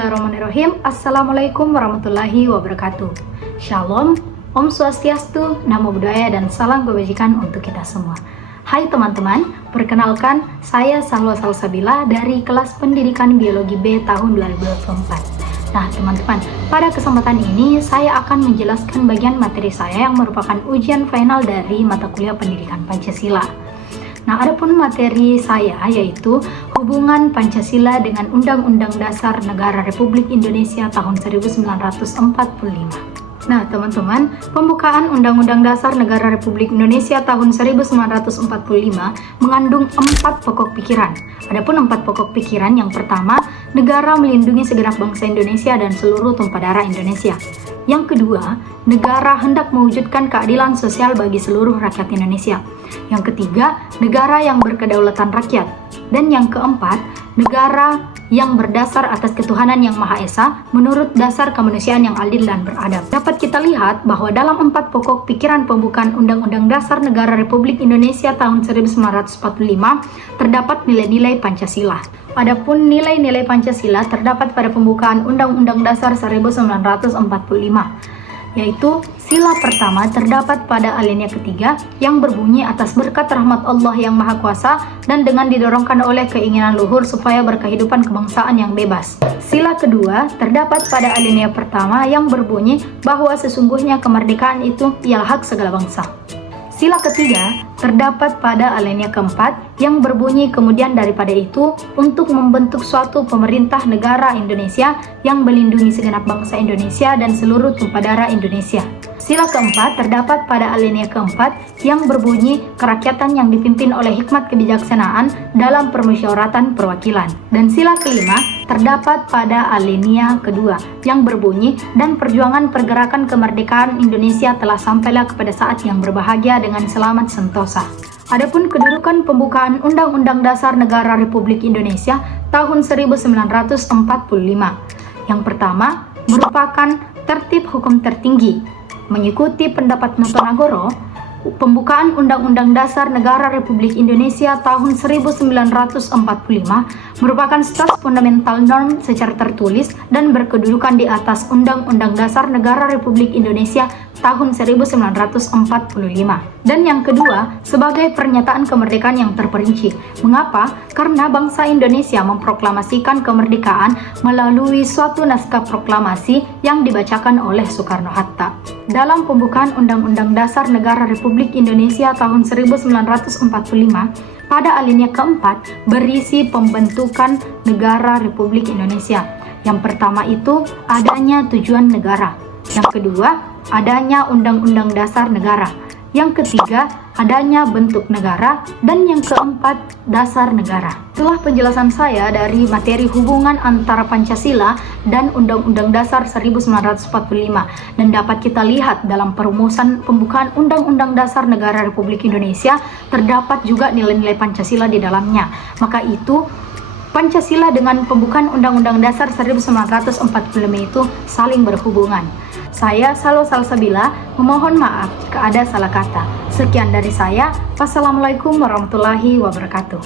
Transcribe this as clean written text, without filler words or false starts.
Bismillahirrahmanirrahim. Assalamualaikum warahmatullahi wabarakatuh. Shalom, Om Swastiastu, Namo Buddhaya, dan salam kebajikan untuk kita semua. Hai teman-teman, perkenalkan saya Salwa Salsabila dari kelas pendidikan biologi B tahun 2024. Nah teman-teman, pada kesempatan ini saya akan menjelaskan bagian materi saya yang merupakan ujian final dari mata kuliah pendidikan Pancasila. Nah, adapun materi saya yaitu hubungan Pancasila dengan Undang-Undang Dasar Negara Republik Indonesia tahun 1945. Nah, teman-teman, pembukaan Undang-Undang Dasar Negara Republik Indonesia tahun 1945 mengandung 4 pokok pikiran. Adapun 4 pokok pikiran, yang pertama, negara melindungi segenap bangsa Indonesia dan seluruh tumpah darah Indonesia. Yang kedua, negara hendak mewujudkan keadilan sosial bagi seluruh rakyat Indonesia. Yang ketiga, negara yang berkedaulatan rakyat. Dan yang keempat, negara yang berdasar atas ketuhanan yang Maha Esa menurut dasar kemanusiaan yang adil dan beradab. Dapat kita lihat bahwa dalam 4 pokok pikiran pembukaan Undang-Undang Dasar Negara Republik Indonesia tahun 1945 terdapat nilai-nilai Pancasila. Adapun nilai-nilai Pancasila terdapat pada pembukaan Undang-Undang Dasar 1945, yaitu sila pertama terdapat pada alinea ketiga yang berbunyi atas berkat rahmat Allah yang Maha Kuasa dan dengan didorongkan oleh keinginan luhur supaya berkehidupan kebangsaan yang bebas. Sila kedua terdapat pada alinea pertama yang berbunyi bahwa sesungguhnya kemerdekaan itu ialah hak segala bangsa. Sila ketiga terdapat pada alinea keempat yang berbunyi kemudian daripada itu untuk membentuk suatu pemerintah negara Indonesia yang melindungi segenap bangsa Indonesia dan seluruh tumpah darah Indonesia. Sila keempat terdapat pada alinea keempat yang berbunyi kerakyatan yang dipimpin oleh hikmat kebijaksanaan dalam permusyawaratan perwakilan. Dan sila kelima terdapat pada alinea kedua yang berbunyi dan perjuangan pergerakan kemerdekaan Indonesia telah sampailah kepada saat yang berbahagia dengan selamat sentosa. Adapun kedudukan pembukaan Undang-Undang Dasar Negara Republik Indonesia tahun 1945. Yang pertama, merupakan tertib hukum tertinggi. Mengikuti pendapat Notonagoro, pembukaan Undang-Undang Dasar Negara Republik Indonesia tahun 1945 merupakan stas fundamental norm secara tertulis dan berkedudukan di atas Undang-Undang Dasar Negara Republik Indonesia tahun 1945. Dan yang kedua, sebagai pernyataan kemerdekaan yang terperinci. Mengapa? Karena bangsa Indonesia memproklamasikan kemerdekaan melalui suatu naskah proklamasi yang dibacakan oleh Soekarno-Hatta. Dalam pembukaan Undang-Undang Dasar Negara Republik Indonesia tahun 1945, pada alinea keempat berisi pembentukan negara Republik Indonesia. Yang pertama itu adanya tujuan negara. Yang kedua, adanya Undang-Undang Dasar Negara. Yang ketiga, adanya bentuk negara. Dan yang keempat, dasar negara. Setelah penjelasan saya dari materi hubungan antara Pancasila dan Undang-Undang Dasar 1945 dan dapat kita lihat dalam perumusan pembukaan Undang-Undang Dasar Negara Republik Indonesia terdapat juga nilai-nilai Pancasila di dalamnya. Maka itu Pancasila dengan pembukaan Undang-Undang Dasar 1945 itu saling berhubungan. Saya Salwa Salsabila memohon maaf jika ada salah kata. Sekian dari saya. Wassalamualaikum warahmatullahi wabarakatuh.